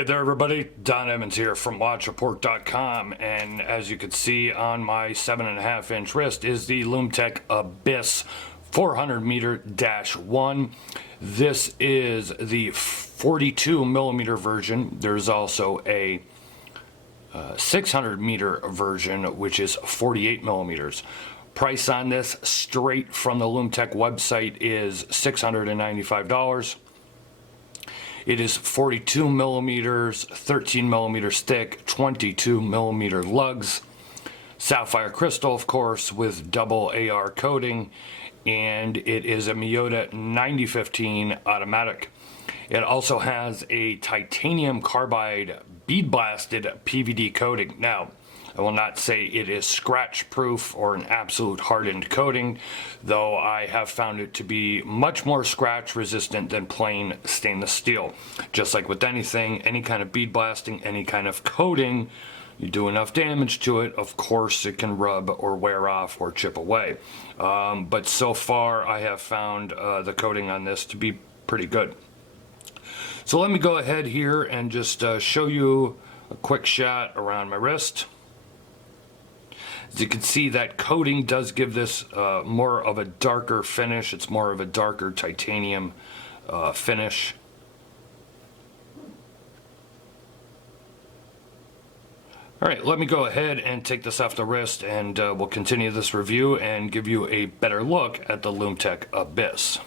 Hey there everybody, Don Emmons here from WatchReport.com, and as you can see on my 7.5-inch wrist is the Lum-tec Abyss 400-meter-1. This is the 42mm version. There's also a 600-meter version, which is 48 millimeters. Price on this straight from the Lum-tec website is $695. It is 42 millimeters, 13 millimeters thick, 22 millimeter lugs, sapphire crystal, of course, with double AR coating, and it is a Miyota 9015 automatic. It also has a titanium carbide bead blasted PVD coating. Now, I will not say it is scratch proof or an absolute hardened coating, though I have found it to be much more scratch resistant than plain stainless steel. Just like with anything, any kind of bead blasting, any kind of coating, you do enough damage to it, of course it can rub or wear off or chip away. But so far I have found the coating on this to be pretty good. So let me go ahead here and just show you a quick shot around my wrist. As you can see, that coating does give this more of a darker finish. It's more of a darker titanium finish. Alright, let me go ahead and take this off the wrist, and we'll continue this review and give you a better look at the Lum-tec Abyss.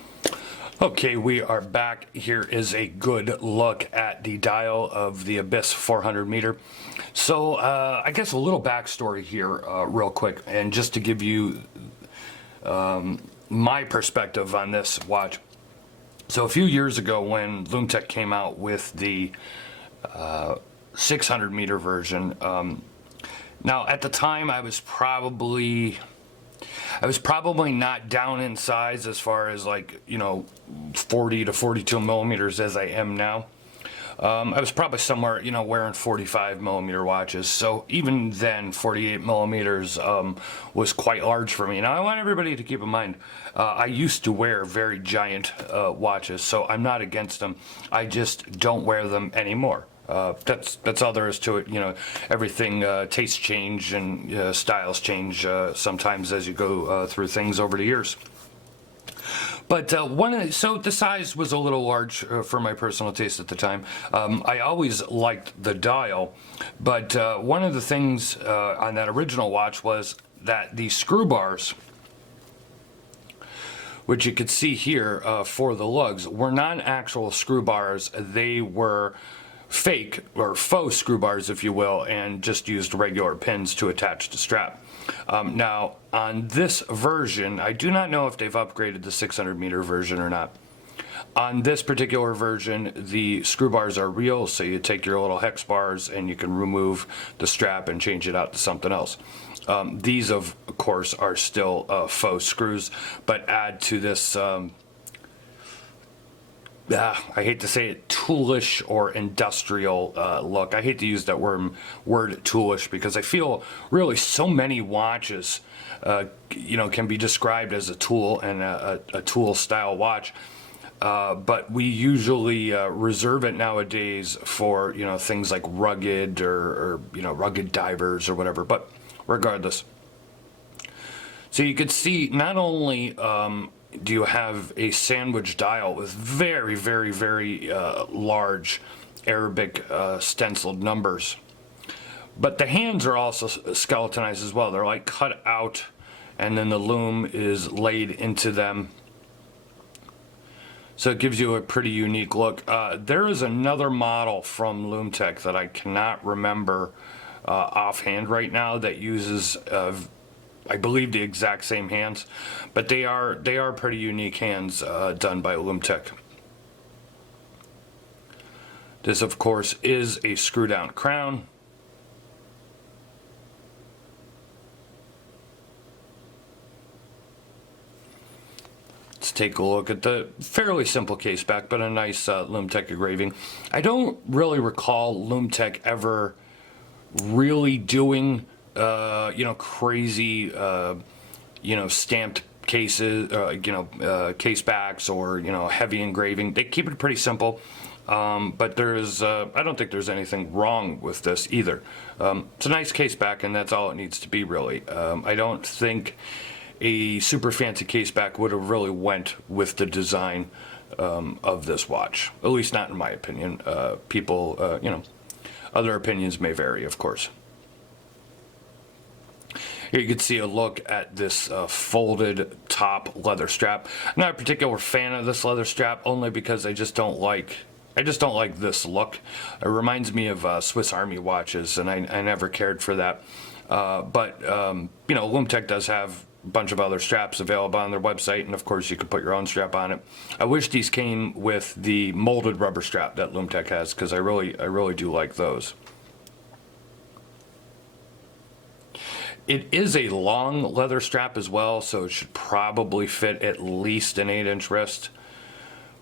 Okay, we are back. Here is a good look at the dial of the Abyss 400 meter. So I guess a little backstory here real quick, and just to give you my perspective on this watch. So a few years ago when Lum-tec came out with the 600 meter version, now at the time I was probably not down in size as far as, like, you know, 40 to 42 millimeters as I am now. I was probably somewhere, you know, wearing 45 millimeter watches. So even then, 48 millimeters was quite large for me. Now I want everybody to keep in mind, I used to wear very giant watches, so I'm not against them. I just don't wear them anymore. That's all there is to it. You know, everything, tastes change and styles change sometimes as you go through things over the years. But so the size was a little large for my personal taste at the time. I always liked the dial, but one of the things on that original watch was that the screw bars, which you could see here for the lugs, were not actual screw bars. They were fake or faux screw bars, if you will, and just used regular pins to attach the strap. Now on this version, I do not know if they've upgraded the 600 meter version or not. On this particular version, the screw bars are real, so you take your little hex bars and you can remove the strap and change it out to something else. These of course are still faux screws, but add to this I hate to say it, toolish or industrial look. I hate to use that word toolish, because I feel really so many watches you know, can be described as a tool and a tool style watch, but we usually reserve it nowadays for, you know, things like rugged or you know, rugged divers or whatever. But regardless, so you could see not only do you have a sandwich dial with very, very, very large Arabic stenciled numbers, but the hands are also skeletonized as well. They're like cut out, and then the loom is laid into them, so it gives you a pretty unique look. There is another model from Lum-tec that I cannot remember offhand right now that uses I believe the exact same hands, but they are pretty unique hands done by Lum-tec. This of course is a screw down crown. Let's take a look at the fairly simple case back, but a nice Lum-tec engraving. I don't really recall Lum-tec ever really doing you know, crazy, you know, stamped cases, you know, case backs or, you know, heavy engraving. They keep it pretty simple. But I don't think there's anything wrong with this either. It's a nice case back, and that's all it needs to be, really. I don't think a super fancy case back would have really went with the design of this watch, at least not in my opinion. People, other opinions may vary, of course. Here you can see a look at this folded top leather strap. I'm not a particular fan of this leather strap, only because I just don't like this look. It reminds me of Swiss Army watches, and I never cared for that. But Lum-tec does have a bunch of other straps available on their website, and of course you can put your own strap on it. I wish these came with the molded rubber strap that Lum-tec has, because I really do like those. It is a long leather strap as well, so it should probably fit at least an 8-inch wrist,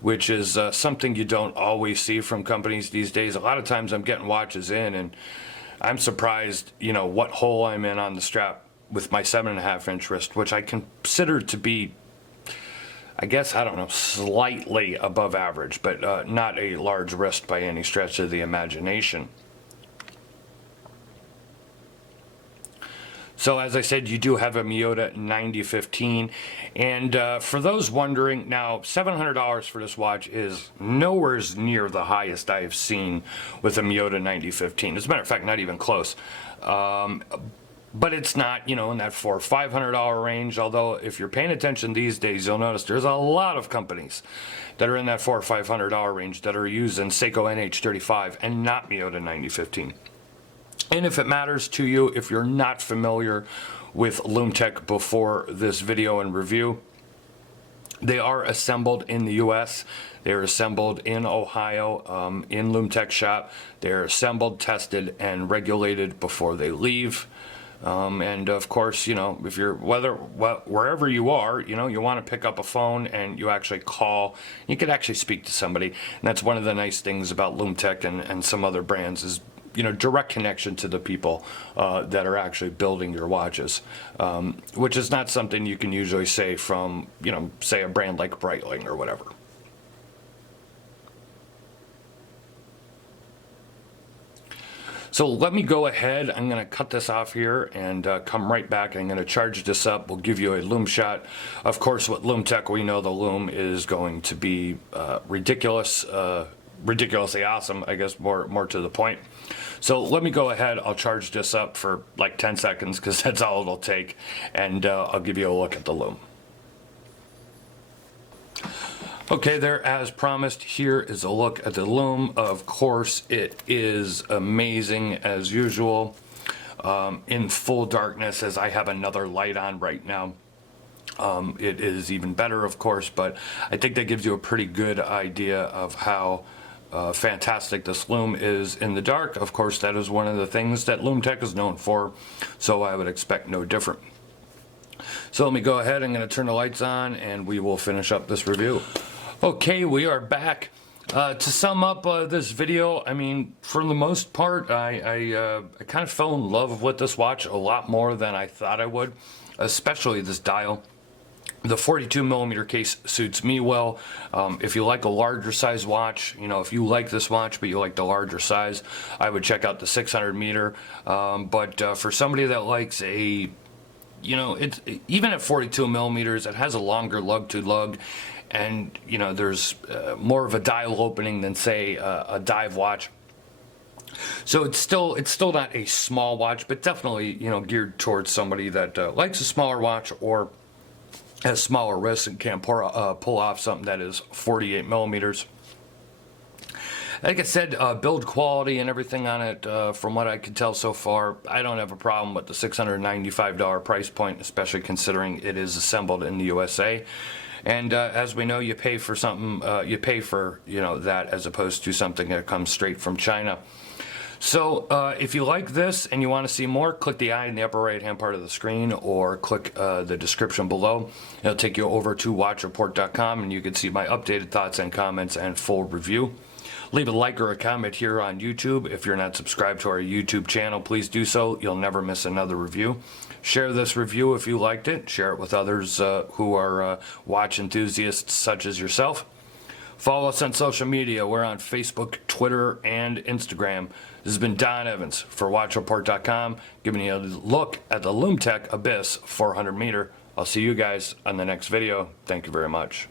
which is something you don't always see from companies these days. A lot of times I'm getting watches in, and I'm surprised, what hole I'm in on the strap with my 7.5-inch wrist, which I consider to be, I guess, I don't know, slightly above average, but not a large wrist by any stretch of the imagination. So as I said, you do have a Miyota 9015, and for those wondering, now $700 for this watch is nowhere near the highest I have seen with a Miyota 9015. As a matter of fact, not even close. But it's not, in that $400 or $500 range, although if you're paying attention these days, you'll notice there's a lot of companies that are in that $400 or $500 range that are using Seiko NH35 and not Miyota 9015. And if it matters to you, if you're not familiar with Lum-tec before this video and review, they are assembled in the US. They're assembled in Ohio, in Lum-tec shop. They're assembled, tested, and regulated before they leave. And of course, if you're wherever you are, you want to pick up a phone and you actually call. You could actually speak to somebody, and that's one of the nice things about Lum-tec and some other brands is direct connection to the people that are actually building your watches, which is not something you can usually say from, say a brand like Breitling or whatever. So let me go ahead. I'm going to cut this off here and come right back. I'm going to charge this up. We'll give you a Lum shot. Of course, with Lum-tec, we know the Lum is going to be ridiculously awesome, I guess, more to the point. So let me go ahead. I'll charge this up for like 10 seconds because that's all it'll take, and I'll give you a look at the Lum. Okay, there, as promised, here is a look at the Lum. Of course, it is amazing as usual, in full darkness, as I have another light on right now. It is even better, of course, but I think that gives you a pretty good idea of how fantastic this Lum is in the dark. Of course, that is one of the things that Lum-tec is known for, so I would expect no different. So let me go ahead. I'm going to turn the lights on and we will finish up this review. Okay, we are back. To sum up this video, I mean, for the most part, I kind of fell in love with this watch a lot more than I thought I would, especially this dial. The 42 millimeter case suits me well. If you like a larger size watch, if you like this watch but you like the larger size, I would check out the 600 meter. But for somebody that likes a, it's even at 42 millimeters, it has a longer lug to lug, and there's more of a dial opening than say a dive watch. So it's still not a small watch, but definitely geared towards somebody that likes a smaller watch or has smaller wrists and can't pull off something that is 48 millimeters. Like I said, build quality and everything on it, from what I can tell so far, I don't have a problem with the $695 price point, especially considering it is assembled in the USA. And as we know, you pay for something, that as opposed to something that comes straight from China. So if you like this and you want to see more, click the eye in the upper right hand part of the screen or click the description below. It'll take you over to watchreport.com and you can see my updated thoughts and comments and full review. Leave a like or a comment here on YouTube. If you're not subscribed to our YouTube channel, please do so. You'll never miss another review. Share this review if you liked it. Share it with others who are watch enthusiasts such as yourself. Follow us on social media. We're on Facebook, Twitter, and Instagram. This has been Don Evans for WatchReport.com, giving you a look at the Lum-tec Abyss 400 meter. I'll see you guys on the next video. Thank you very much.